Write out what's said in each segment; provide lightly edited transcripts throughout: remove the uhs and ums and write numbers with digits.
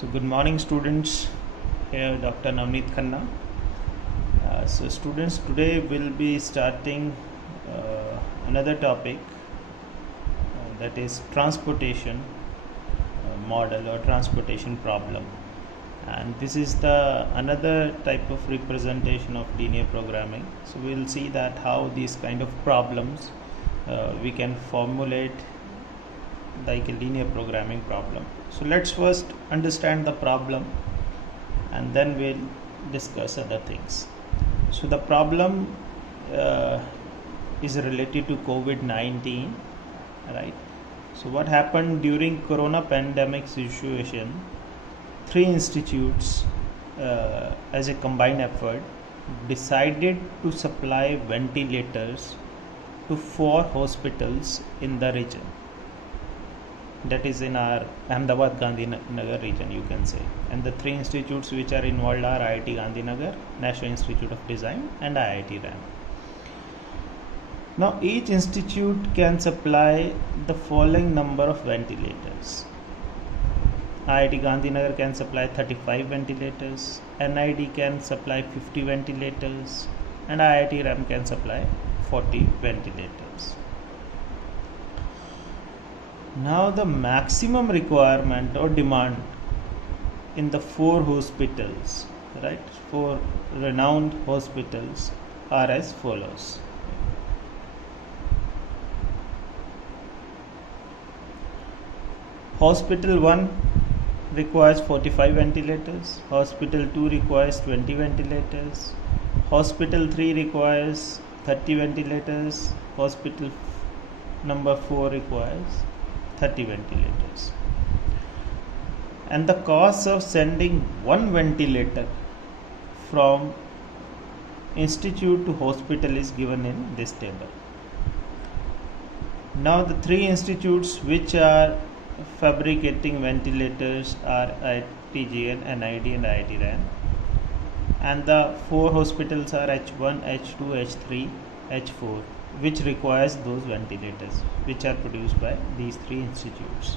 So good morning students, here Dr. Navneet Khanna. So students, today we'll be starting another topic that is transportation model or transportation problem, and this is the another type of representation of linear programming. So we'll see that how these kind of problems we can formulate like a linear programming problem. So let's first understand the problem and then we'll discuss other things. So the problem is related to COVID-19, right? So what happened during corona pandemic situation, three institutes as a combined effort decided to supply ventilators to 4 hospitals in the region, that is in our Ahmedabad Gandhinagar region, you can say. And the 3 institutes which are involved are IIT Gandhinagar, National Institute of Design, and IIT RAM. Now each institute can supply the following number of ventilators. IIT Gandhinagar can supply 35 ventilators, NID can supply 50 ventilators, and IIT RAM can supply 40 ventilators. Now the maximum requirement or demand in the 4 hospitals, right, 4 renowned hospitals are as follows. Hospital 1 requires 45 ventilators, Hospital 2 requires 20 ventilators, Hospital 3 requires 30 ventilators, Hospital number 4 requires 30 ventilators. And the cost of sending one ventilator from institute to hospital is given in this table. Now the 3 institutes which are fabricating ventilators are IITGN, NID and IIT RAM, and the 4 hospitals are H1, H2, H3, H4, which requires those ventilators which are produced by these 3 institutes.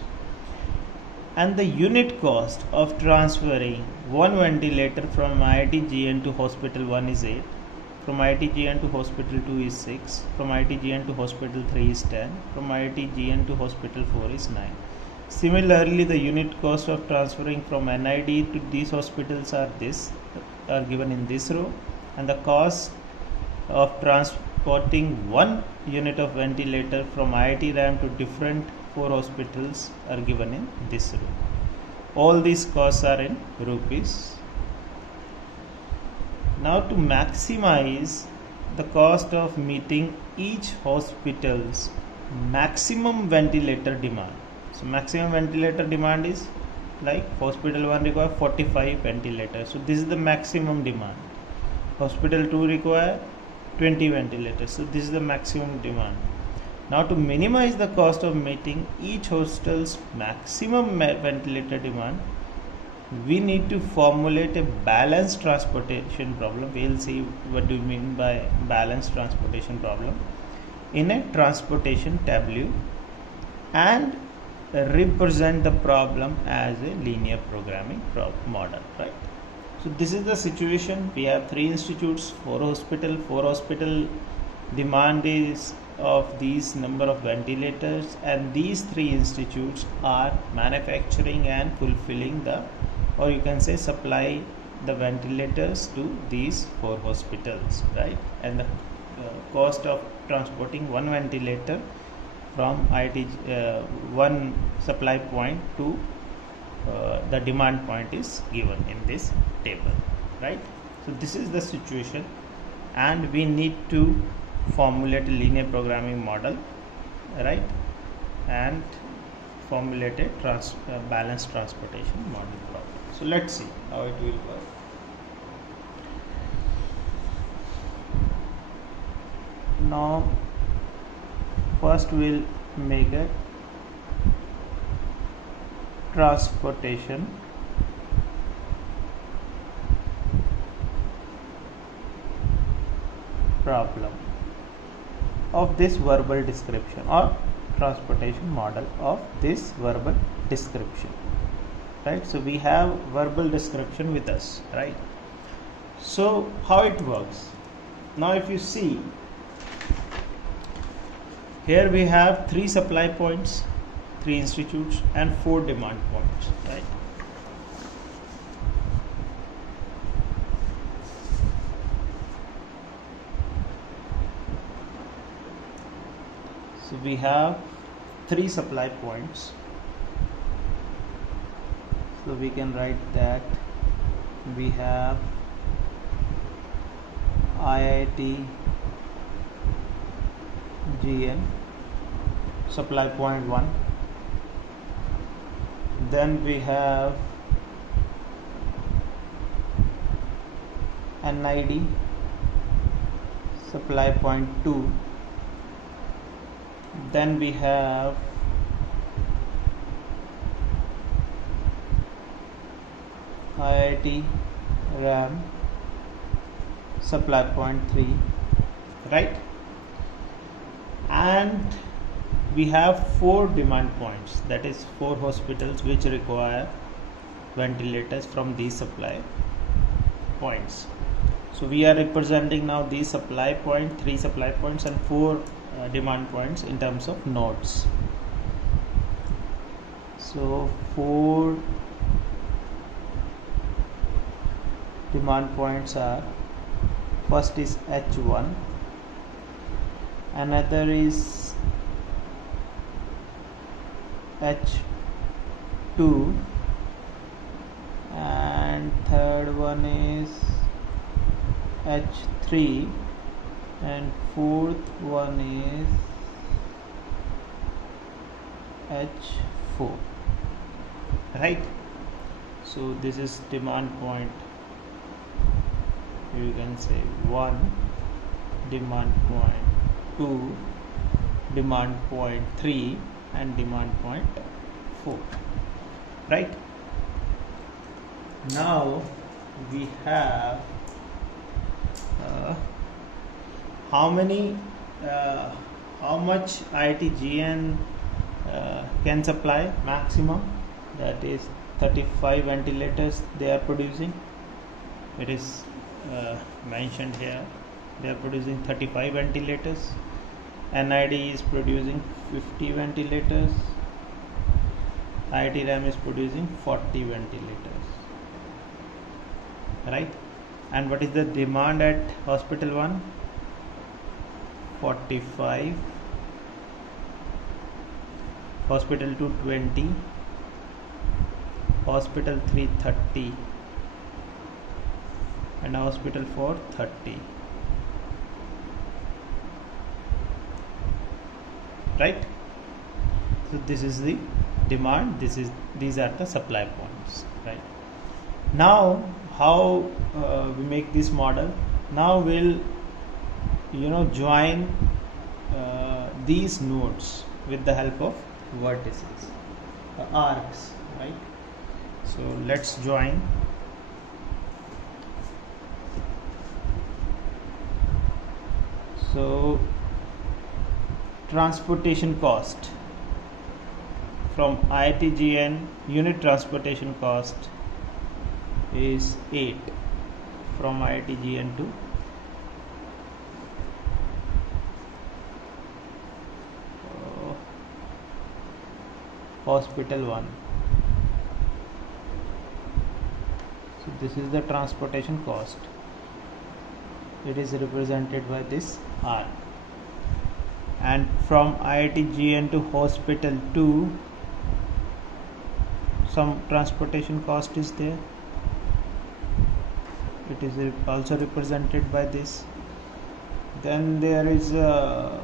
And the unit cost of transferring one ventilator from IIT-GN to Hospital 1 is 8, from IIT-GN to Hospital 2 is 6, from IIT-GN to Hospital 3 is 10, from IIT-GN to Hospital 4 is 9. Similarly, the unit cost of transferring from NID to these hospitals are given in this row, and the cost of transporting one unit of ventilator from IIT RAM to different 4 hospitals are given in this row. All these costs are in rupees. Now to maximize the cost of meeting each hospital's maximum ventilator demand. So maximum ventilator demand is like Hospital 1 require 45 ventilators. So this is the maximum demand. Hospital 2 require 20 ventilators. So this is the maximum demand. Now to minimize the cost of meeting each hospital's maximum ventilator demand, we need to formulate a balanced transportation problem. We will see what do you mean by balanced transportation problem in a transportation tableau and represent the problem as a linear programming model, right? So this is the situation. We have 3 institutes, 4 hospital demand is of these number of ventilators, and these 3 institutes are manufacturing and fulfilling the, or you can say supply the ventilators to these 4 hospitals, right? And the cost of transporting one ventilator from one supply point to the demand point is given in this table, right? So this is the situation, and we need to formulate a linear programming model, right, and formulate a balanced transportation model problem. So let's see how it will work. Now first we'll make a transportation problem of this verbal description or transportation model of this verbal description. right? So we have verbal description with us, right? So how it works now, if you see here, we have 3 supply points, 3 institutes and 4 demand points, right? So we have 3 supply points, so we can write that we have IIT GN supply point 1, then we have NID supply point 2, then we have IIT RAM supply point 3, right? And we have 4 demand points, that is 4 hospitals which require ventilators from these supply points. So we are representing now these supply point, 3 supply points and 4 demand points in terms of nodes. So 4 demand points are, first is H1, another is H2, and third one is H3, and fourth one is H4, right? So this is demand point, you can say 1, demand point 2, demand point 3 and demand point 4, right? Now we have how much IIT-GN can supply maximum, that is 35 ventilators they are producing. It is mentioned here, they are producing 35 ventilators. NID is producing 50 ventilators, IIT RAM is producing 40 ventilators, right? And what is the demand at hospital 1? 45, hospital 2 20, hospital 3 30 and hospital 4 30, right? So this is the demand, these are the supply points, right? Now how we make this model? Now we'll join these nodes with the help of vertices, arcs, right? So let's join. So transportation cost from IIT-GN, unit transportation cost is 8 from IIT-GN to hospital 1. So this is the transportation cost, it is represented by this arc. And from IIT-GN to hospital 2, some transportation cost is there, it is also represented by this. Then there is a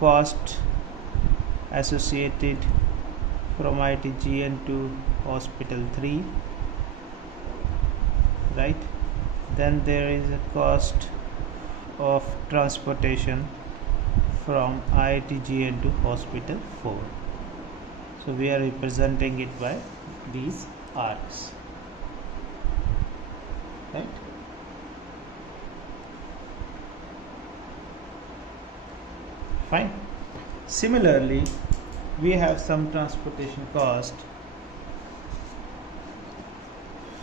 cost associated from IIT-GN to hospital 3, right? Then there is a cost of transportation from IIT-GN to hospital 4. So we are representing it by these arcs, right? Fine. Similarly, we have some transportation cost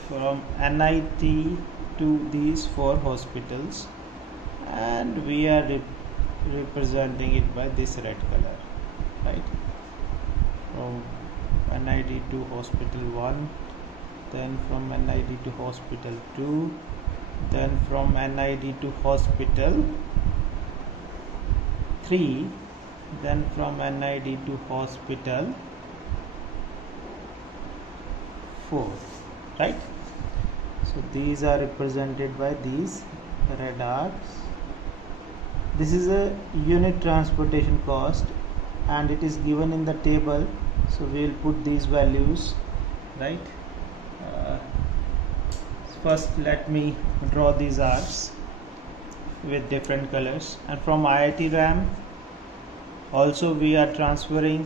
from NIT to these 4 hospitals, and we are representing it by this red color, right? From NIT to hospital 1, then from NIT to hospital 2, then from NIT to hospital 3, then from NIT to hospital 4, right? So these are represented by these red arcs. This is a unit transportation cost and it is given in the table, so we will put these values, right? First let me draw these arcs with different colors. And from IIT RAM also we are transporting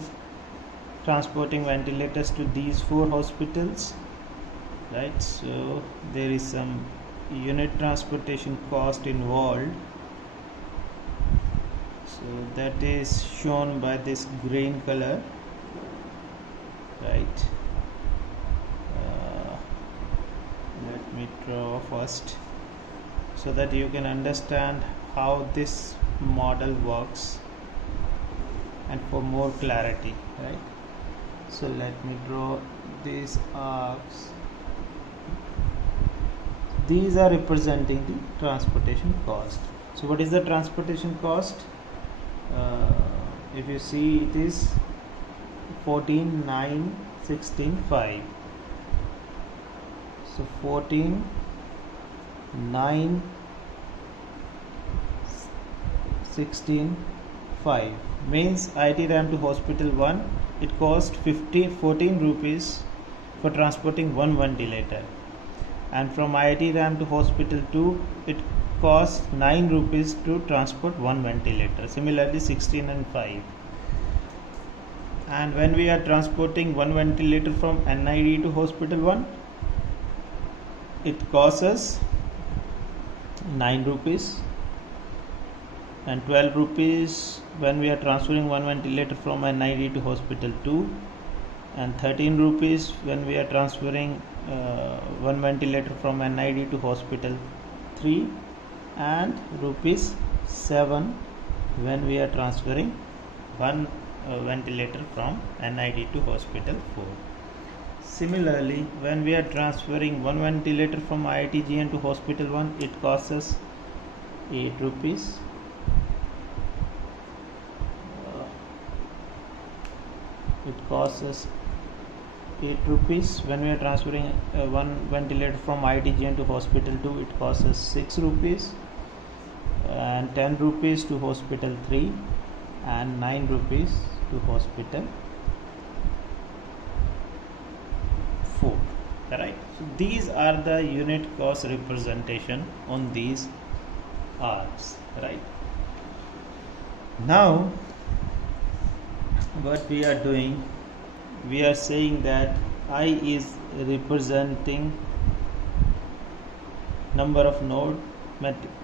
ventilators to these 4 hospitals, right? So there is some unit transportation cost involved, so that is shown by this green color, right? Let me draw first so that you can understand how this model works and for more clarity, right? So let me draw these arcs. These are representing the transportation cost. So what is the transportation cost? If you see, it is 14, 9, 16, 5. So 14, 9, 16, 5 means IIT RAM to hospital 1, it cost 14 rupees for transporting one ventilator, and from IIT RAM to hospital 2 it costs 9 rupees to transport one ventilator. Similarly 16 and 5. And when we are transporting one ventilator from NID to hospital 1, it costs us 9 rupees, and 12 rupees when we are transferring one ventilator from NID to hospital 2, and 13 rupees when we are transferring one ventilator from NID to hospital 3, and rupees 7 when we are transferring one ventilator from NID to hospital 4. Similarly, when we are transferring one ventilator from IIT-GN to hospital 1, it costs us 8 rupees. It costs us 8 rupees. When we are transferring one ventilator from IIT-GN to hospital 2, it costs us 6 rupees, and 10 rupees to hospital 3, and 9 rupees to hospital 4, right? So these are the unit cost representation on these arcs, right? Now what we are doing, we are saying that I is representing number of node,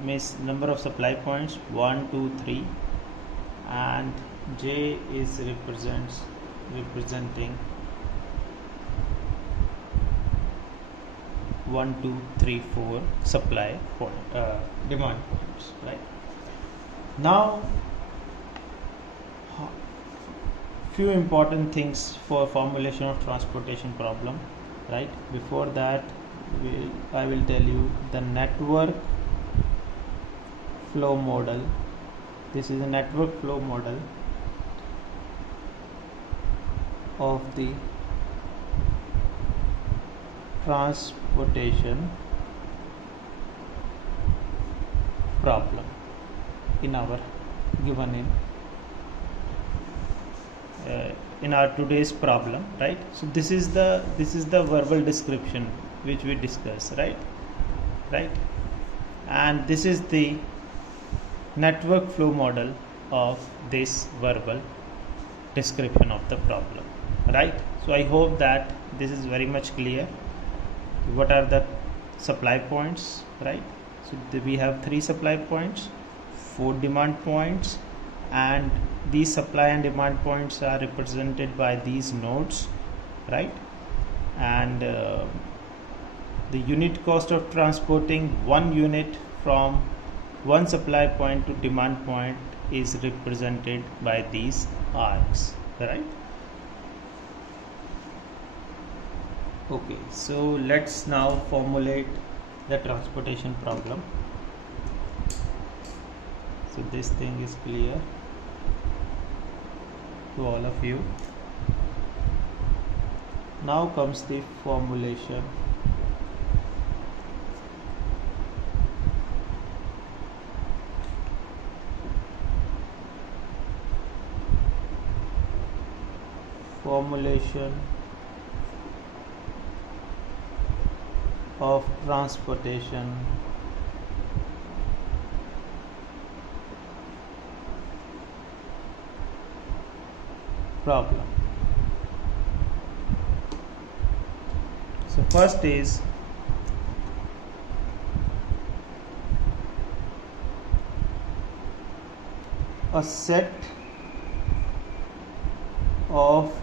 means number of supply points 1, 2, 3, and J is representing 1, 2, 3, 4 supply point, demand points, right? Now few important things for formulation of transportation problem, right? Before that I will tell you the network flow model. This is a network flow model of the transportation problem in our given in our today's problem, right? So this is the verbal description which we discuss, right? And this is the network flow model of this verbal description of the problem, right? So I hope that this is very much clear. What are the supply points, right? So we have 3 supply points, 4 demand points, and these supply and demand points are represented by these nodes, right? And the unit cost of transporting 1 unit from one supply point to demand point is represented by these arcs, right? Okay, so let's now formulate the transportation problem. So this thing is clear to all of you. Now comes the formulation. Formulation of transportation problem. So first is a set of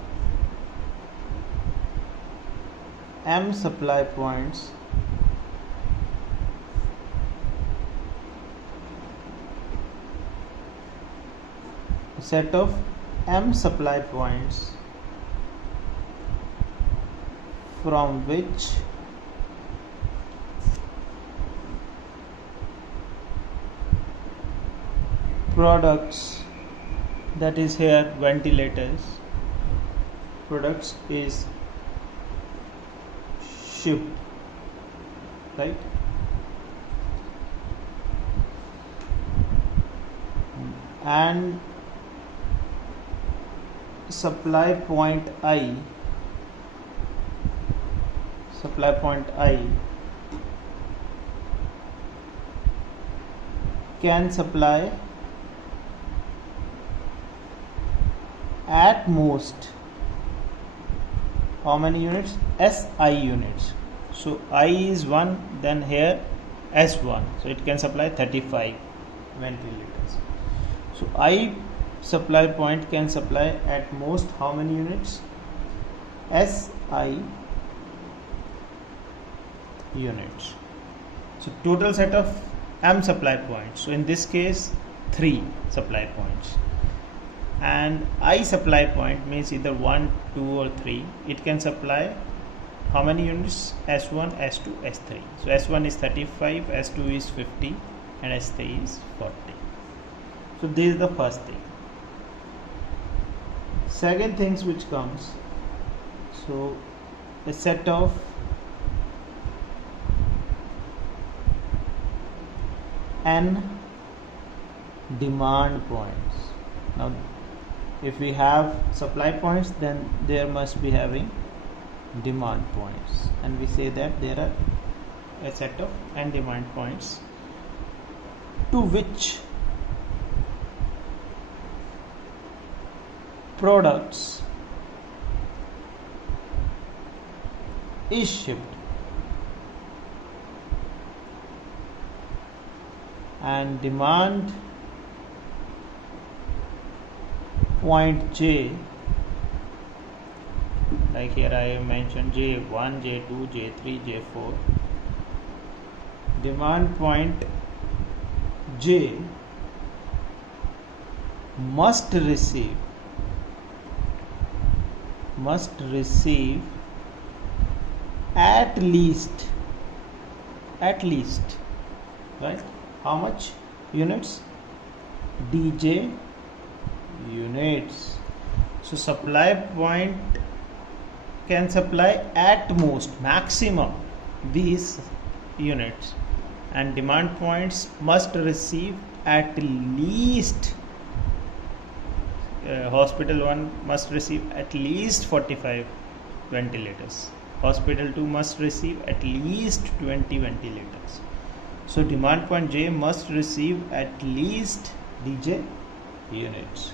m supply points from which products, that is here ventilators, products is shipped, right? And supply point I can supply at most how many units? SI units. So I is 1, then here S1, so it can supply 35 ventilators. So I supply point can supply at most how many units? SI units. So total set of M supply points. So in this case 3 supply points. And I supply point means either 1, 2 or 3. It can supply how many units? S1, S2, S3. So S1 is 35, S2 is 50 and S3 is 40. So this is the first thing. Second things which comes, so a set of n demand points. Now if we have supply points, then there must be having demand points, and we say that there are a set of n demand points to which products is shipped, and demand point J, like here I have mentioned J1, J2, J3, J4. Demand point J must receive at least, right? How much units? DJ units. So supply point can supply at most, maximum these units, and demand points must receive at least, hospital 1 must receive at least 45 ventilators, hospital 2 must receive at least 20 ventilators. So demand point J must receive at least DJ units.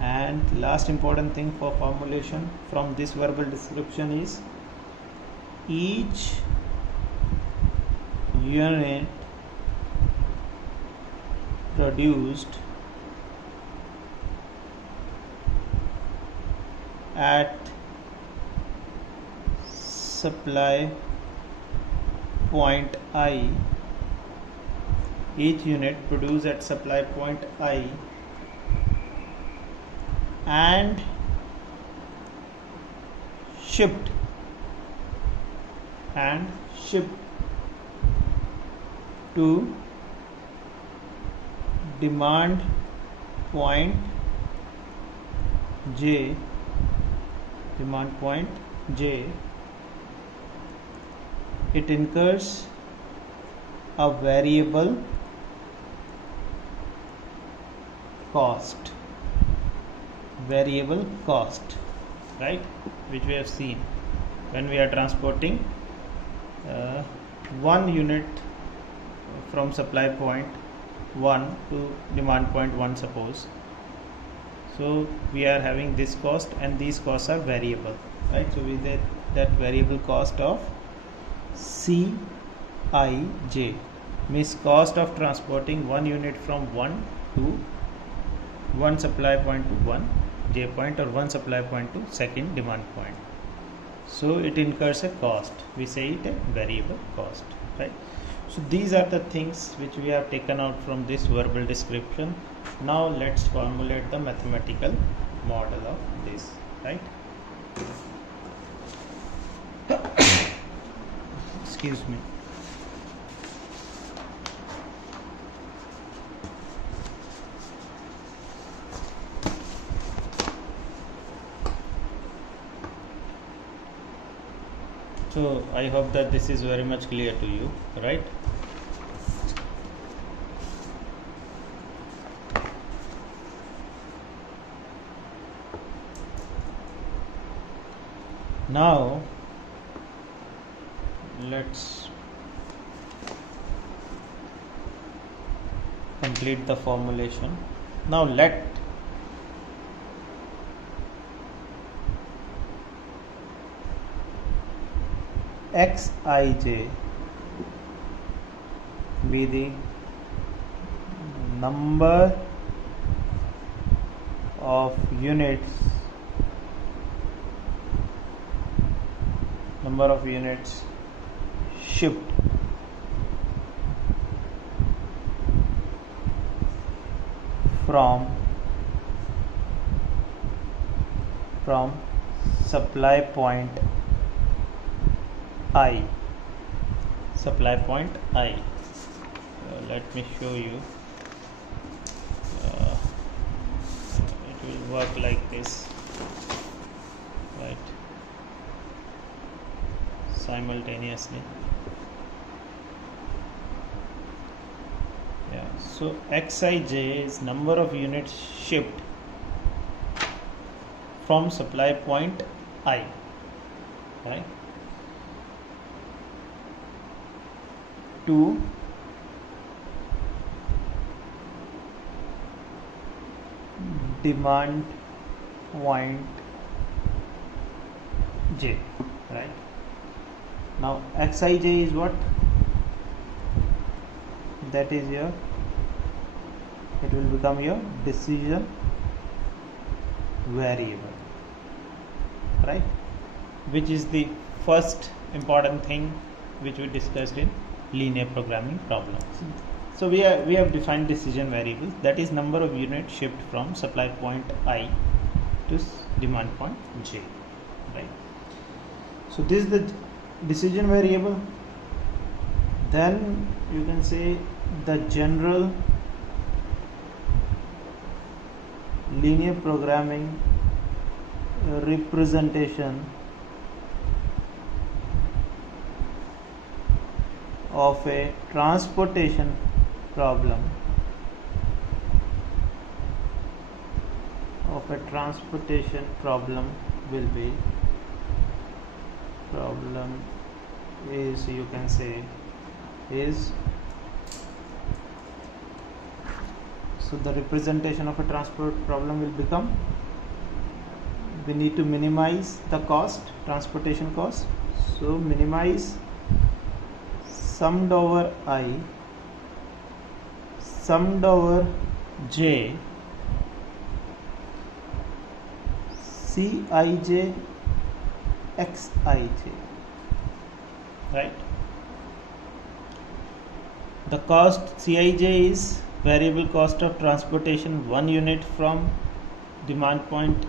And last important thing for formulation from this verbal description is each unit produced at supply point I, each unit produced at supply point I and shipped to demand point J, it incurs a variable cost, right, which we have seen when we are transporting one unit from supply point 1 to demand point 1, suppose. So we are having this cost and these costs are variable, right? So we get that variable cost of Cij, means cost of transporting one unit from one supply point to one J point, or one supply point to second demand point. So it incurs a cost, we say it a variable cost, right? So these are the things which we have taken out from this verbal description. Now let's formulate the mathematical model of this, right? Excuse me. So I hope that this is very much clear to you, right? Now let's complete the formulation. Now let Xij be the number of units shipped from supply point I. Let me show you. It will work like this, right? Simultaneously. Yeah. So Xij is number of units shipped from supply point I, right, to demand point J, right? Now Xij is what? That is your, it will become your decision variable, right? Which is the first important thing which we discussed in linear programming problems. So we have defined decision variables, that is number of units shipped from supply point I to demand point J, right? So this is the decision variable. Then you can say the general linear programming representation of a transportation problem will be, problem is, you can say, is, so the representation of a transport problem will become, we need to minimize the cost, transportation cost. So minimize summed over I summed over j Cij Xij, right? The cost Cij is variable cost of transportation 1 unit from demand point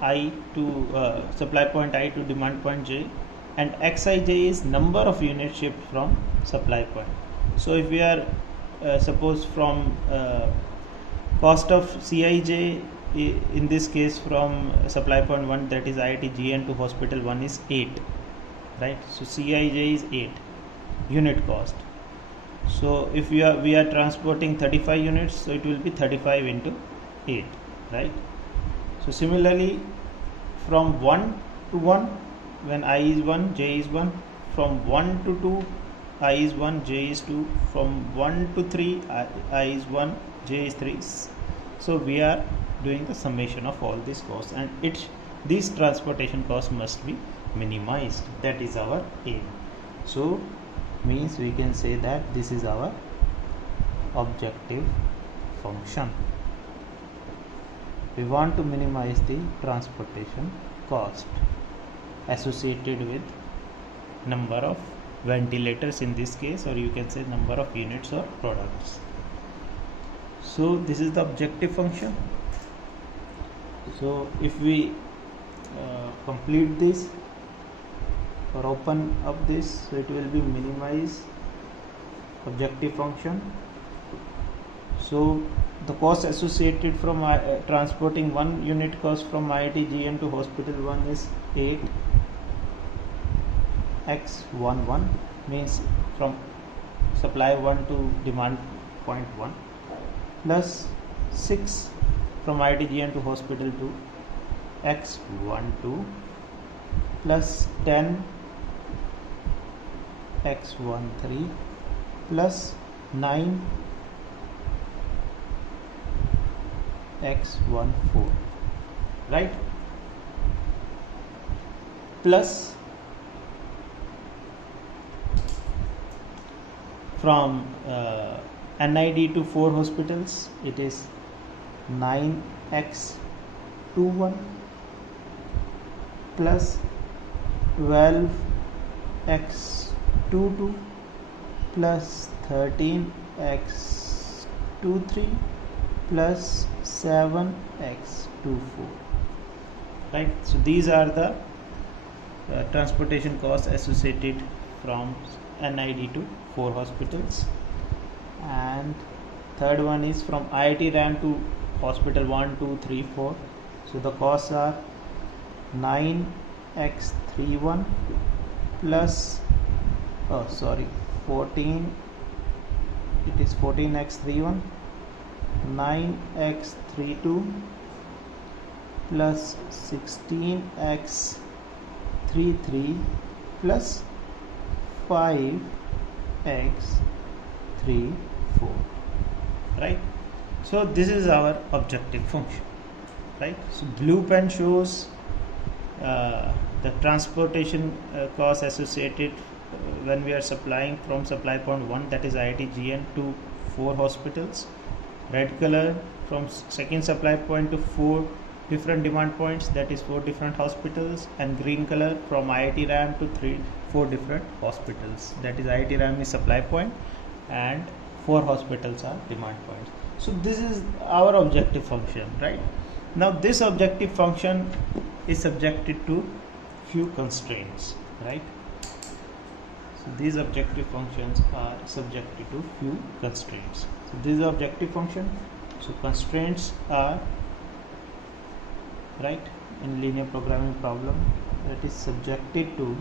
I to supply point I to demand point J, and Xij is number of units shipped from supply point. So if we are suppose from cost of Cij in this case from supply point 1, that is IIT-GN to hospital 1, is 8, right? So Cij is 8 unit cost. So if we are transporting 35 units, so it will be 35 into 8, right? So similarly, from 1 to 1, when I is 1, J is 1, from 1 to 2, I is 1, J is 2, from 1 to 3, I is 1, J is 3. So we are doing the summation of all these costs, and these transportation costs must be minimized. That is our aim. So means we can say that this is our objective function. We want to minimize the transportation cost associated with number of ventilators in this case, or you can say number of units or products. So this is the objective function. So if we complete this or open up this, so it will be minimize objective function. So the cost associated from transporting 1 unit cost from IIT-GN to hospital 1 is 8 x11, means from supply 1 to demand point 1, plus 6 from IIT-GN to hospital 2 x12, plus 10 x13, plus 9 x14, right? Plus from NID to 4 hospitals, it is 9x21 plus 12x22 plus 13x23 plus 7x24, right? So these are the transportation costs associated from NID to 4 hospitals. And third one is from IIT RAM to hospital 1, 2, 3, 4. So the costs are 9x31 plus 14, it is 14x31, 9x32 plus 16x33 plus 5x34, right? So this is our objective function, right? So blue pen shows the transportation cost associated when we are supplying from supply point 1, that is IIT-GN, to 4 hospitals. Red color from second supply point to 4 different demand points, that is 4 different hospitals. And green color from IIT RAM to 4 different hospitals, that is IIT RAM is supply point and 4 hospitals are demand points. So this is our objective function, right? Now this objective function is subjected to few constraints, right? So these objective functions are subjected to few constraints. So this is the objective function. So constraints are, right, in linear programming problem, that is subjected to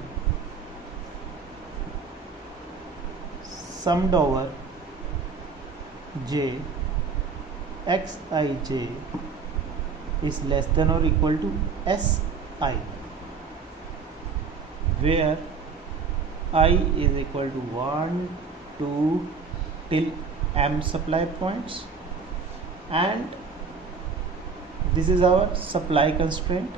summed over j xij is less than or equal to si, where I is equal to 1, 2 till m supply points, and this is our supply constraint.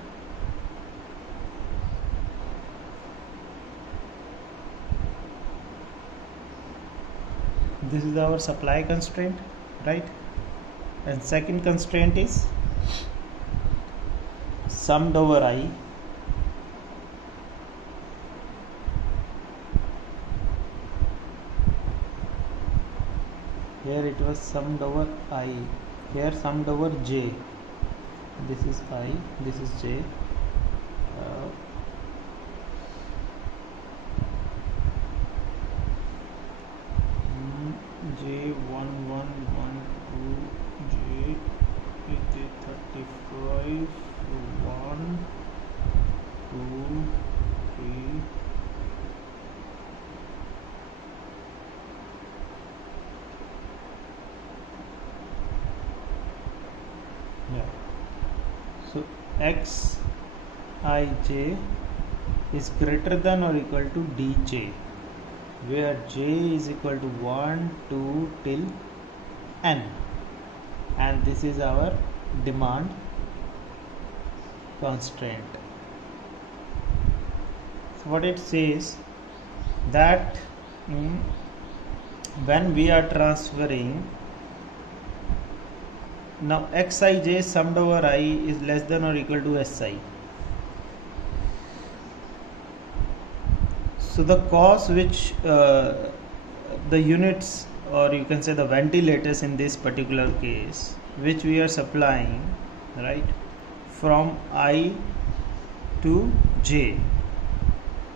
This is our supply constraint, right? And second constraint is summed over I, here it was summed over I, here summed over j, this is I, this is j, J1112 J it is 35 1 2 3 yeah. So Xij is greater than or equal to Dj, where j is equal to 1 2 till n, and this is our demand constraint. So what it says that when we are transferring, now Xij summed over I is less than or equal to Si. So the cost which the units, or you can say the ventilators in this particular case, which we are supplying, right, from I to J,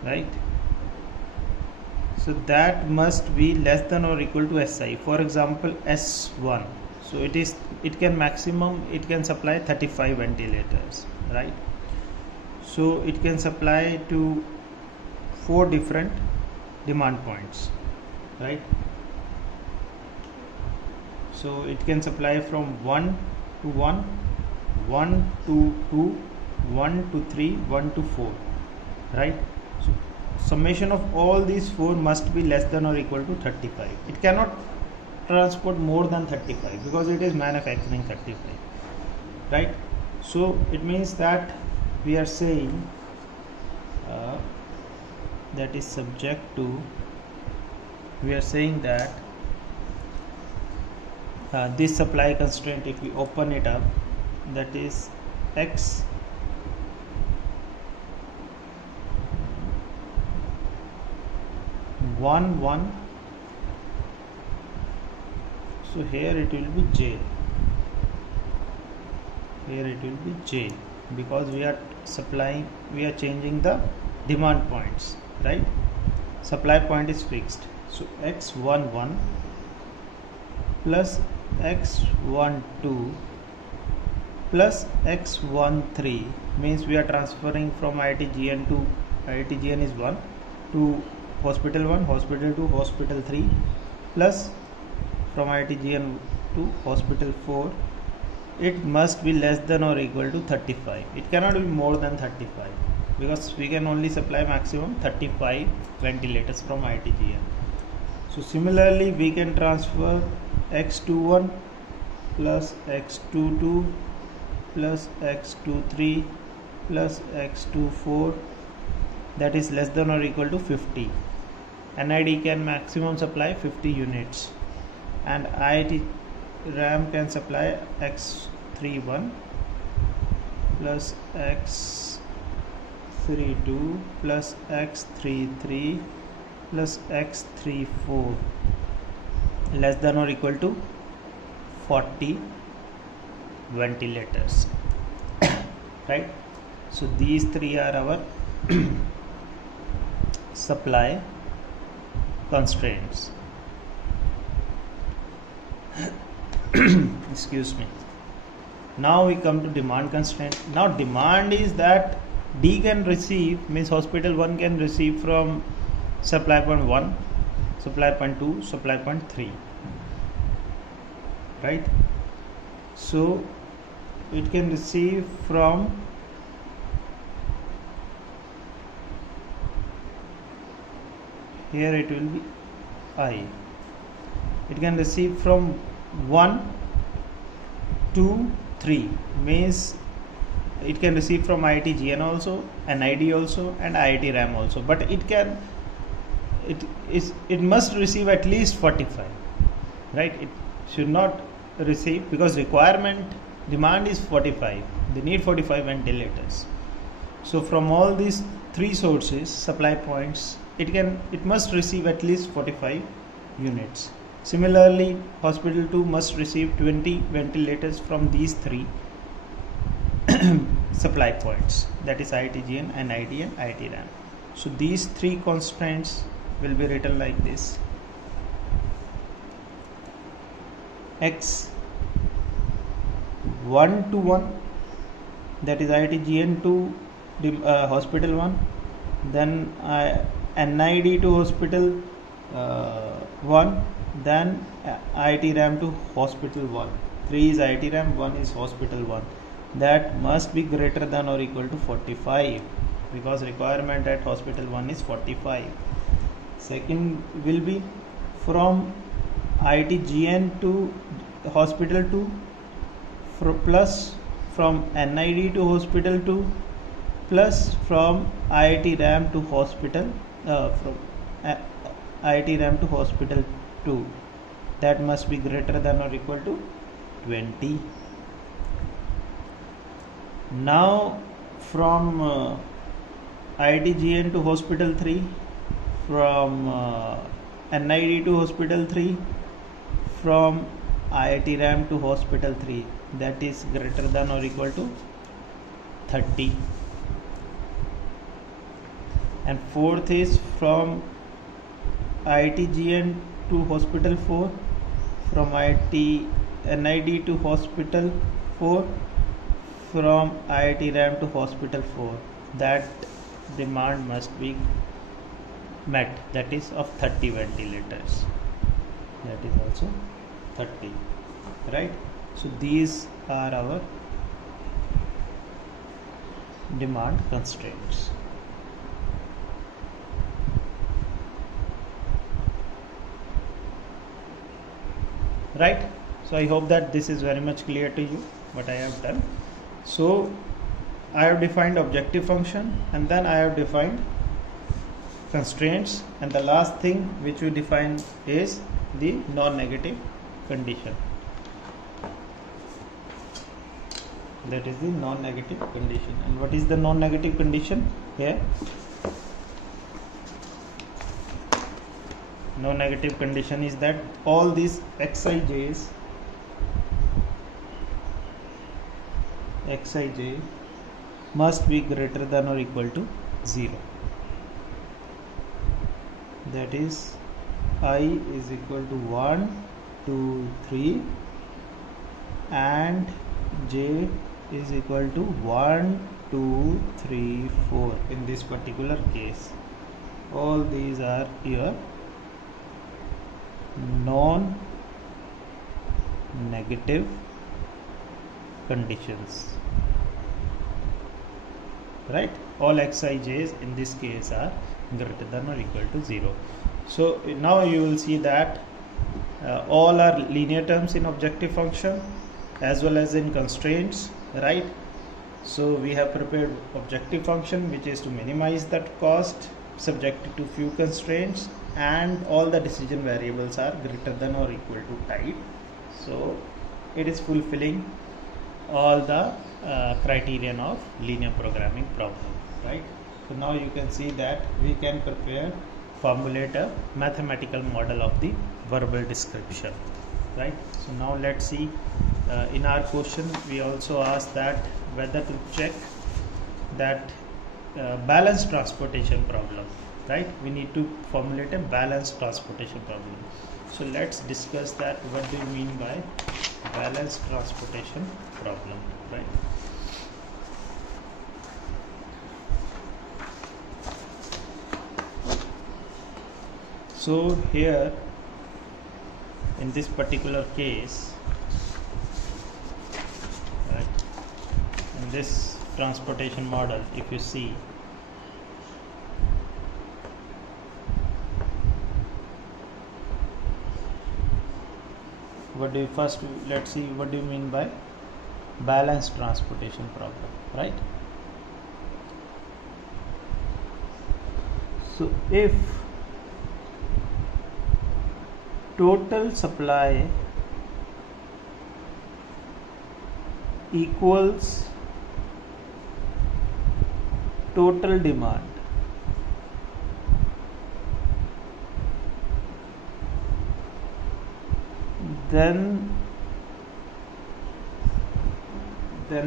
right, so that must be less than or equal to Si. For example, S1, so it can supply 35 ventilators, right, so it can supply to 4 different demand points, right, so it can supply from 1 to 1, 1 to 2, 1 to 3, 1 to 4, right. So summation of all these 4 must be less than or equal to 35. It cannot transport more than 35 because it is manufacturing 35, right. So it means that we are saying that is subject to, we are saying that this supply constraint, if we open it up, that is X one, so here it will be J, here it will be J, because we are changing the demand points, right. Supply point is fixed, so X11 plus X12 plus X13 means we are transferring from IIT-GN to IIT-GN is 1 to hospital 1, hospital 2, hospital 3, plus from IIT-GN to hospital 4, it must be less than or equal to 35. It cannot be more than 35 because we can only supply maximum 35 ventilators from IIT-GN. So similarly, we can transfer X21 plus X22 plus X23 plus X24, that is less than or equal to 50. NID can maximum supply 50 units, and IIT RAM can supply X31 plus X32 plus X33 plus X34 less than or equal to 40 ventilators, right. So these 3 are our supply constraints. Excuse me. Now we come to demand constraint. Now demand is that D can receive, means hospital 1 can receive from supply point 1, supply point 2, supply point 3, right. So it can receive from here, it will be I. It can receive from 1, 2, 3, means it can receive from IIT-GN also, NID also, and IIT RAM also, but it must receive at least 45, right. It should not receive, because requirement demand is 45, they need 45 ventilators. So from all these three sources, supply points, it must receive at least 45 units. Similarly, hospital 2 must receive 20 ventilators from these three supply points, that is IITGN, NID and IIT-RAM. So these three constraints will be written like this: X 1 to 1, that is IITGN to hospital 1, then NID to hospital 1, then IIT-RAM to hospital 1. 3 is IIT-RAM, 1 is hospital 1. That must be greater than or equal to 45, because requirement at hospital 1 is 45. Second will be from IITGN to hospital 2 plus from NID to hospital 2 plus from IIT-RAM to hospital IIT-RAM to hospital 2. That must be greater than or equal to 20. Now from IITGN to hospital 3, from NID to hospital 3, from IIT-RAM to hospital 3, that is greater than or equal to 30. And fourth is from IITGN to hospital 4, from NID to hospital 4, from IIT-RAM to hospital 4. That demand must be met, that is of 30 ventilators. That is also 30, right? So these are our demand constraints. Right? So I hope that this is very much clear to you what I have done. So I have defined objective function, and then I have defined constraints, and the last thing which we define is the non-negative condition. That is the non-negative condition. And what is the non-negative condition here? Non-negative condition is that all these xij's must be greater than or equal to 0. That is I is equal to 1, 2, 3 and j is equal to 1, 2, 3, 4. In this particular case, all these are your non-negative conditions, right? All xij's in this case are greater than or equal to 0. So now you will see that all are linear terms in objective function as well as in constraints, right? So we have prepared objective function, which is to minimize that cost subject to few constraints, and all the decision variables are greater than or equal to type. So it is fulfilling all the criterion of linear programming problem, right? So now you can see that we can formulate a mathematical model of the verbal description, right? So now let's see, in our question we also asked that whether to check that balanced transportation problem, right? We need to formulate a balanced transportation problem. So let's discuss that. What do you mean by balanced transportation problem, right? So here in this particular case, right, in this transportation model, if you see, let's see what do you mean by balanced transportation problem, right? So if total supply equals total demand. Then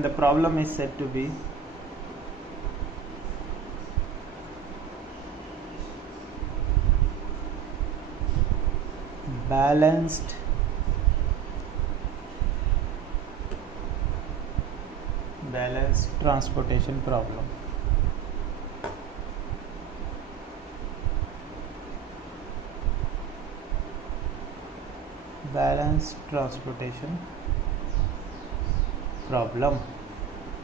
the problem is said to be balanced transportation problem. Balanced transportation problem,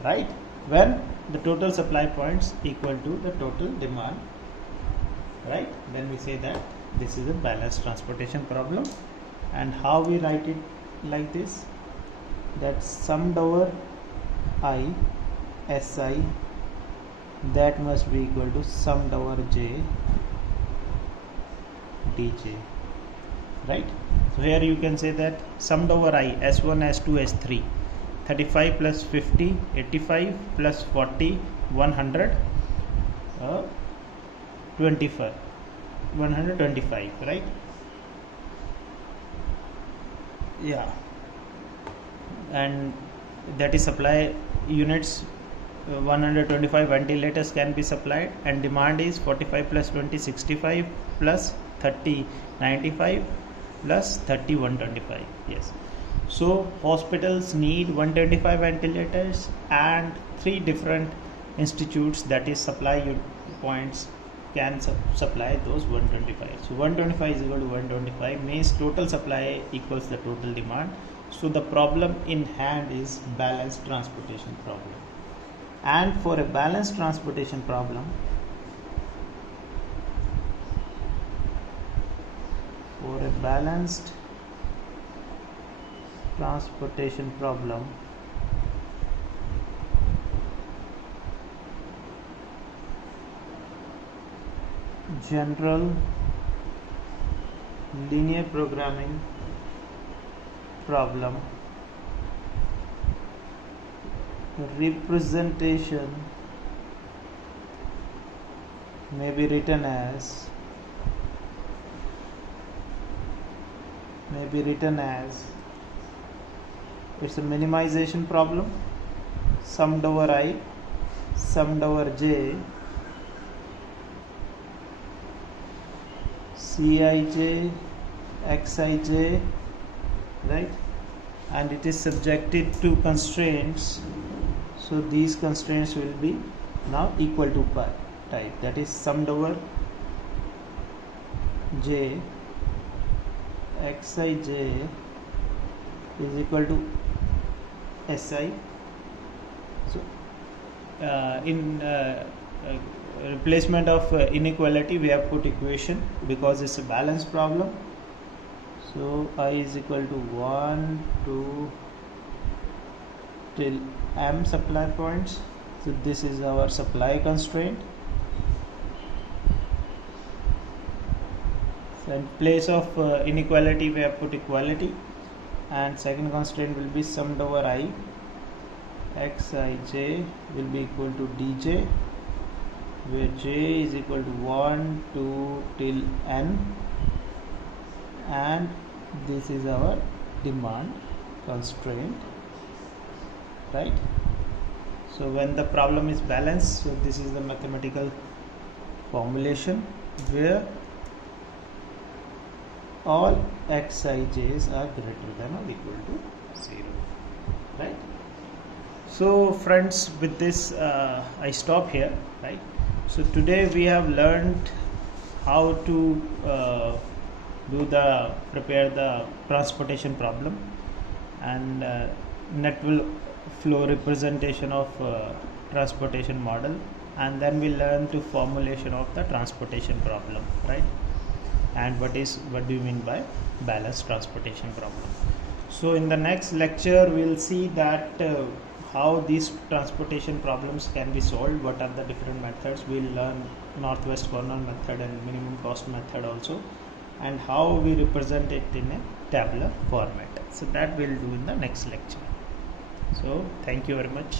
right? When the total supply points equal to the total demand, right? Then we say that this is a balanced transportation problem. And how we write it like this, that summed over I Si, that must be equal to summed over j dj, right? So here you can say that summed over I, S1, S2, S3, 35 plus 50, 85 plus 40, 100, 125, right? Yeah, and that is supply units. 125 ventilators can be supplied, and demand is 45 plus 20, 65 plus 30, 95 plus 30, 125. Yes, so hospitals need 125 ventilators, and 3 different institutes, that is supply points, can supply those 125. So 125 is equal to 125 means total supply equals the total demand. So the problem in hand is balanced transportation problem. And for a balanced transportation problem, general linear programming problem representation may be written as it's a minimization problem, summed over I, summed over j, Cij, Xij, right? And it is subjected to constraints. So these constraints will be now equal to pi type, that is summed over j, Xij is equal to Si. So in replacement of inequality, we have put equation because it's a balanced problem. So I is equal to 1 2 till m supply points. So this is our supply constraint. So in place of inequality, we have put equality, and second constraint will be summed over I, Xij will be equal to dj, where j is equal to 1 2 till n, and this is our demand constraint, right? So when the problem is balanced, so this is the mathematical formulation where all xij's are greater than or equal to 0, right? So friends, with this I stop here, right? So today we have learned how to prepare the transportation problem and net flow representation of transportation model, and then we learn to formulation of the transportation problem, right? And what do you mean by balanced transportation problem? So in the next lecture we'll see that how these transportation problems can be solved, what are the different methods. We'll learn northwest corner method and minimum cost method also, and how we represent it in a tabular format. So that we'll do in the next lecture. So thank you very much.